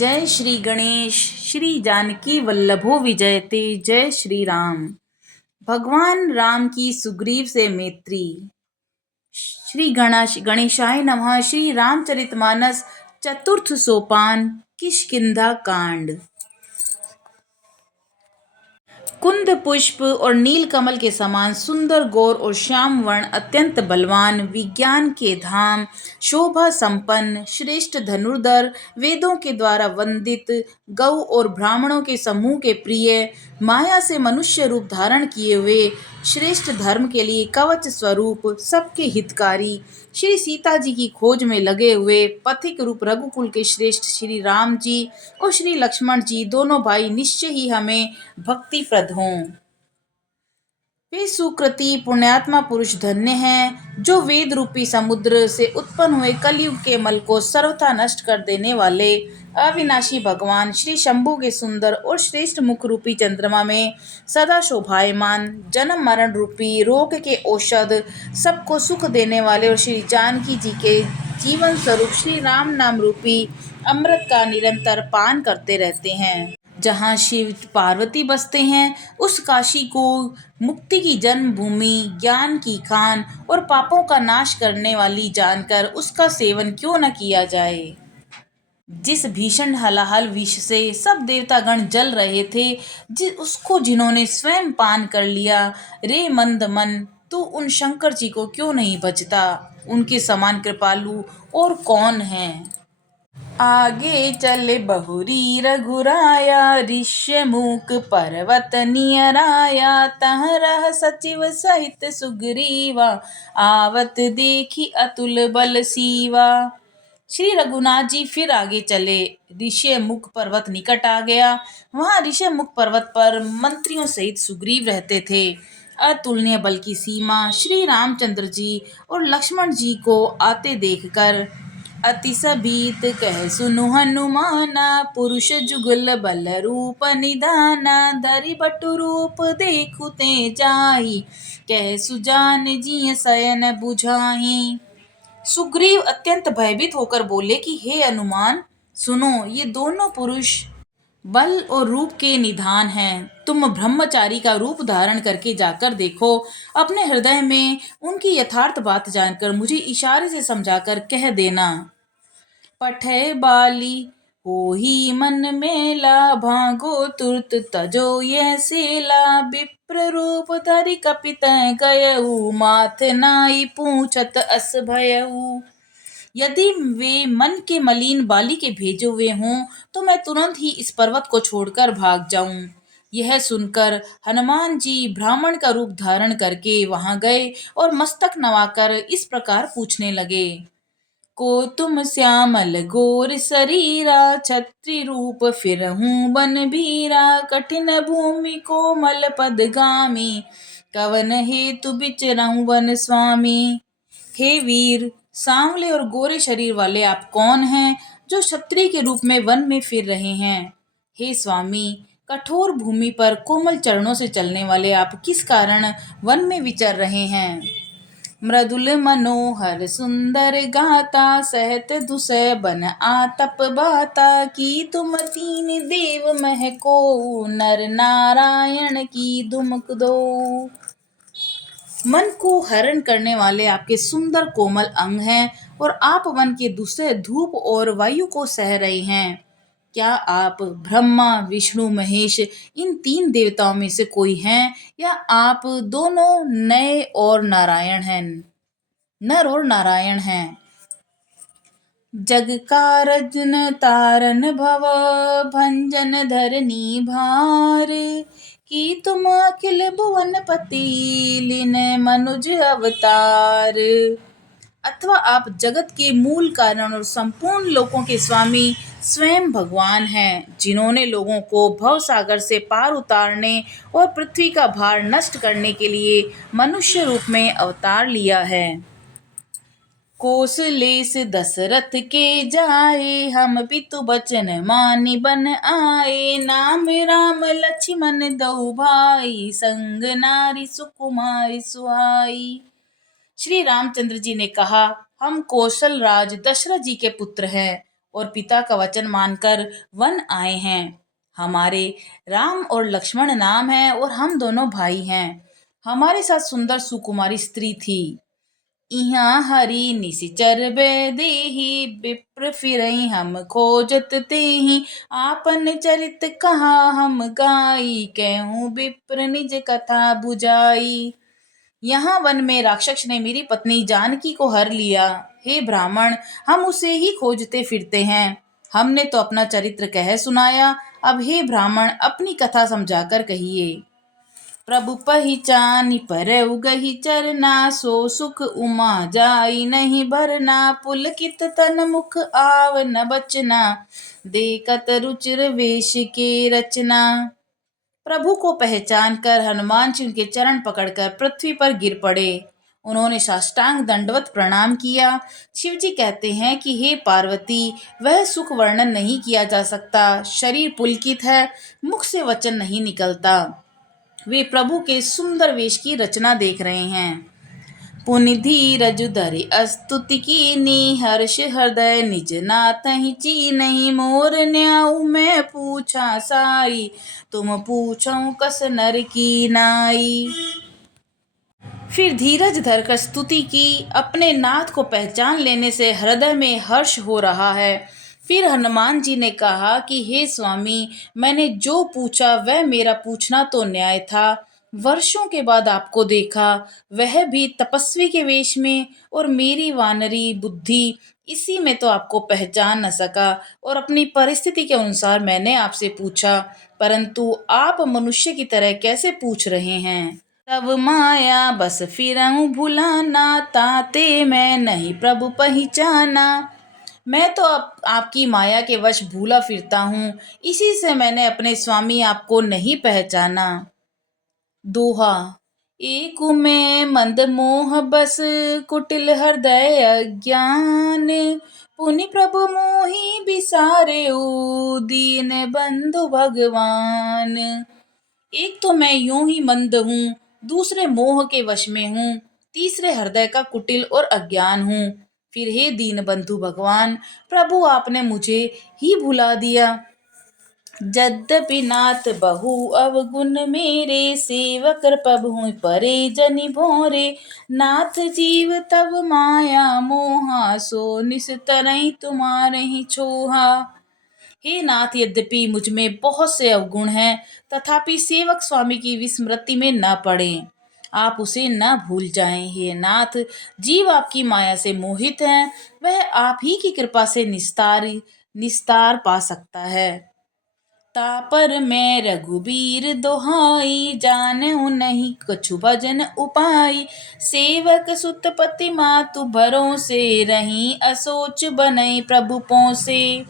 जय श्री गणेश। श्री जानकी वल्लभो विजयते। जय श्री राम। भगवान राम की सुग्रीव से मैत्री। श्री गणेशाय नमः। श्री रामचरितमानस चतुर्थ सोपान किष्किंधा कांड। कुंद पुष्प और नील कमल के समान सुंदर गौर और श्याम वर्ण, अत्यंत बलवान, विज्ञान के धाम, शोभा संपन्न, श्रेष्ठ धनुर्धर, वेदों के द्वारा वंदित, गौ और ब्राह्मणों के समूह के प्रिय, माया से मनुष्य रूप धारण किए हुए, श्रेष्ठ धर्म के लिए कवच स्वरूप, सबके हितकारी, श्री सीता जी की खोज में लगे हुए पथिक रूप रघुकुल के श्रेष्ठ श्री राम जी और श्री लक्ष्मण जी दोनों भाई निश्चय ही हमें भक्ति प्रद हों। वे सुकृति पुण्यात्मा पुरुष धन्य हैं, जो वेद रूपी समुद्र से उत्पन्न हुए कलयुग के मल को सर्वथा नष्ट कर देने वाले अविनाशी भगवान श्री शंभु के सुंदर और श्रेष्ठ मुख रूपी चंद्रमा में सदा शोभायमान, जन्म मरण रूपी रोग के औषध, सबको सुख देने वाले और श्री जानकी जी के जीवन स्वरूप श्री राम नाम रूपी अमृत का निरंतर पान करते रहते हैं। जहाँ शिव पार्वती बसते हैं, उस काशी को मुक्ति की जन्मभूमि, ज्ञान की खान और पापों का नाश करने वाली जानकर उसका सेवन क्यों न किया जाए। जिस भीषण हलाहल विष से सब देवतागण जल रहे थे, उसको जिन्होंने स्वयं पान कर लिया, रे मंद मन, तू उन शंकर जी को क्यों नहीं बचता। उनके समान कृपालु और कौन है। आगे चले बहुरी रघुराया, ऋष्यमूक पर्वत नियराया, तह रह सचिव सहित सुग्रीवा, आवत देखी अतुल बल सीवा। श्री रघुनाथ जी फिर आगे चले। ऋष्यमुख पर्वत निकट आ गया। वहां ऋष्यमुख पर्वत पर मंत्रियों सहित सुग्रीव रहते थे। अतुलनीय बल की सीमा श्री रामचंद्र जी और लक्ष्मण जी को आते देखकर अति सबीत कह सुनु हनुमाना, पुरुष जुगल बल रूप निधाना, धरि बटु रूप देखु ते जाहि, कह सुजान जी शयन बुझाहि। सुग्रीव अत्यंत भयभीत होकर बोले कि हे हनुमान, सुनो, ये दोनों पुरुष बल और रूप के निधान हैं। तुम ब्रह्मचारी का रूप धारण करके जाकर देखो। अपने हृदय में उनकी यथार्थ बात जानकर मुझे इशारे से समझाकर कह देना। पठय बाली होही मन मेला, भागो तुरत तजो यह सेला, विप्र रूप धरि कपित गयऊ, माथ नाई पूछत अस भयऊ। यदि वे मन के मलिन बाली के भेजे हुए हों, तो मैं तुरंत ही इस पर्वत को छोड़कर भाग जाऊं। यह सुनकर हनुमान जी ब्राह्मण का रूप धारण करके वहां गए और मस्तक नवाकर इस प्रकार पूछने लगे। को तुम श्यामल गोर शरीरा, छत्री रूप फिरहूं बन भीरा, कठिन भूमि कोमल पदगामी, कवन हेतु बिचरहूं वन स्वामी। हे वीर, सांवले और गोरे शरीर वाले आप कौन हैं, जो क्षत्रिय के रूप में वन में फिर रहे हैं। हे स्वामी, कठोर भूमि पर कोमल चरणों से चलने वाले आप किस कारण वन में विचर रहे हैं। मृदुल मनोहर सुंदर गाता, सहत दुसह बन आतप बाता, की तुम तीन देव मह को, नर नारायण की दुमक दो। मन को हरण करने वाले आपके सुंदर कोमल अंग हैं और आप वन के दुसह धूप और वायु को सह रहे हैं। क्या आप ब्रह्मा विष्णु महेश इन तीन देवताओं में से कोई हैं, या आप दोनों नए और नारायण हैं, नर और नारायण हैं। जग कारजन तारन भव, भंजन धरनी भार, की तुम अखिल भुवन पति, लीन मनुज अवतार। अथवा आप जगत के मूल कारण और संपूर्ण लोकों के स्वामी स्वयं भगवान हैं, जिन्होंने लोगों को भव सागर से पार उतारने और पृथ्वी का भार नष्ट करने के लिए मनुष्य रूप में अवतार लिया है। कौशलेश दशरथ के जाए, हम पितु बचन मानि बन आए, नाम राम लक्ष्मण दऊ भाई, संग नारी सुकुमारी सुहाई। श्री रामचंद्र जी ने कहा, हम कौशल राज दशरथ जी के पुत्र हैं और पिता का वचन मानकर वन आए हैं। हमारे राम और लक्ष्मण नाम है और हम दोनों भाई हैं। हमारे साथ सुंदर सुकुमारी स्त्री थी। इहाँ हरि निशिचर देहि विप्र फिरहि हम खोजत तेहि आपन चरित कहा हम गाई कहूँ विप्र निज कथा बुझाई। यहाँ वन में राक्षस ने मेरी पत्नी जानकी को हर लिया। हे ब्राह्मण, हम उसे ही खोजते फिरते हैं। हमने तो अपना चरित्र कह सुनाया, अब हे ब्राह्मण अपनी कथा समझाकर कहिए। प्रभु पहिचानी परऊ गही चरना सो सुख उमा जाई नहीं भरना पुलकित तन मुख आव न बचना देखत रुचिर वेश के रचना। प्रभु को पहचान कर हनुमान जी उनके चरण पकड़कर पृथ्वी पर गिर पड़े। उन्होंने साष्टांग दंडवत प्रणाम किया। शिव जी कहते हैं कि हे पार्वती, वह सुख वर्णन नहीं किया जा सकता। शरीर पुलकित है, मुख से वचन नहीं निकलता। वे प्रभु के सुंदर वेश की रचना देख रहे हैं। पुनि धीरज धरि स्तुति कीनी हर्ष हृदय निज नाथ ही चीनहि मोर न्याऊ मैं पूछा साई तुम पूछऊं कस नर की नाई। फिर धीरज धरकर स्तुति की। अपने नाथ को पहचान लेने से हृदय में हर्ष हो रहा है। फिर हनुमान जी ने कहा कि हे स्वामी, मैंने जो पूछा वह मेरा पूछना तो न्याय था। वर्षों के बाद आपको देखा, वह भी तपस्वी के वेश में, और मेरी वानरी बुद्धि इसी में तो आपको पहचान न सका और अपनी परिस्थिति के अनुसार मैंने आपसे पूछा, परंतु आप मनुष्य की तरह कैसे पूछ रहे हैं। तब माया बस फिरऊं भुलाना ताते मैं नहीं प्रभु पहचाना। मैं तो आपकी माया के वश भूला फिरता हूँ, इसी से मैंने अपने स्वामी आपको नहीं पहचाना। दोहा। एक में मंद मोह बस कुटिल हृदय अज्ञान पुनि प्रभु मोहि बिसारे दीन बंधु भगवान। एक तो मैं यूं ही मंद हूँ, दूसरे मोह के वश में हूँ, तीसरे हृदय का कुटिल और अज्ञान हूँ। फिर हे दीन बंधु भगवान, प्रभु आपने मुझे ही भुला दिया। यद्यपि नाथ बहु अवगुण मेरे सेवक प्रभु परे जनि भोरे नाथ जीव तब माया मोहा सो निस्तरई तुम्हारे ही छोहा। हे नाथ, यद्यपि मुझ में बहुत से अवगुण हैं, तथापि सेवक स्वामी की विस्मृति में न पड़े। आप उसे न भूल जाएं। हे नाथ, जीव आपकी माया से मोहित है, वह आप ही की कृपा से निस्तार पा सकता है। तापर मैं रघुबीर दोहाई जानहु नहीं कछु भजन उपाय सेवक सुत पति मातु भरोसे रही असोच बनई प्रभु पोसे।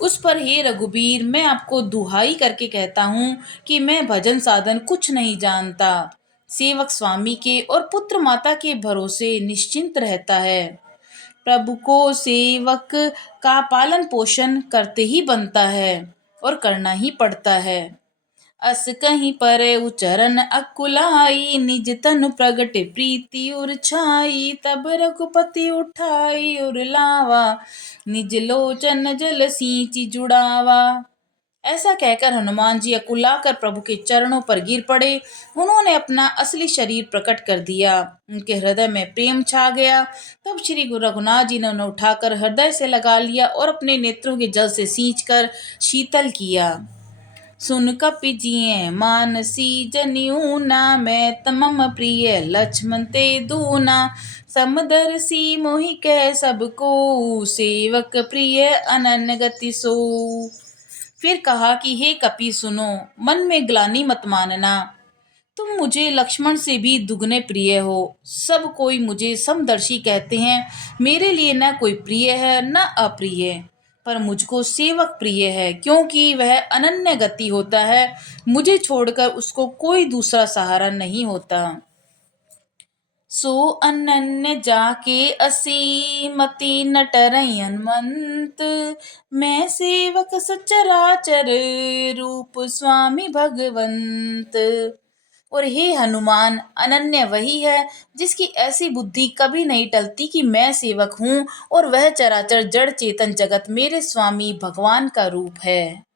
उस पर हे रघुबीर, मैं आपको दुहाई करके कहता हूँ कि मैं भजन साधन कुछ नहीं जानता। सेवक स्वामी के और पुत्र माता के भरोसे निश्चिंत रहता है। प्रभु को सेवक का पालन पोषण करते ही बनता है और करना ही पड़ता है। अस कहीं पर उचरन अकुलाई निज तन प्रगट प्रीति उर छाई तब रघुपति उठाई उर लावा निज लोचन जल सींचि जुड़ावा। ऐसा कहकर हनुमान जी अकुलाकर प्रभु के चरणों पर गिर पड़े। उन्होंने अपना असली शरीर प्रकट कर दिया। उनके हृदय में प्रेम छा गया। तब श्री गुरु रघुनाथ जी ने उन्हें उठाकर हृदय से लगा लिया और अपने नेत्रों के जल से सींचकर शीतल किया। सुन कपि जियें मानसी जनियूना मैं तमम प्रिय लक्ष्मण ते दूना समदर्शी मोहि कह सबको सेवक प्रिय अनन्य गति सो। फिर कहा कि हे कपि सुनो, मन में ग्लानि मत मानना। तुम मुझे लक्ष्मण से भी दुगने प्रिय हो। सब कोई मुझे समदर्शी कहते हैं। मेरे लिए न कोई प्रिय है न अप्रिय, पर मुझको सेवक प्रिय है, क्योंकि वह अनन्य गति होता है। मुझे छोड़कर उसको कोई दूसरा सहारा नहीं होता। सो अनन्य जाके असीमति न टरई हनुमंत मैं सेवक सचराचर रूप स्वामी भगवंत। और हे हनुमान, अनन्य वही है जिसकी ऐसी बुद्धि कभी नहीं टलती कि मैं सेवक हूँ और वह चराचर जड़ चेतन जगत मेरे स्वामी भगवान का रूप है।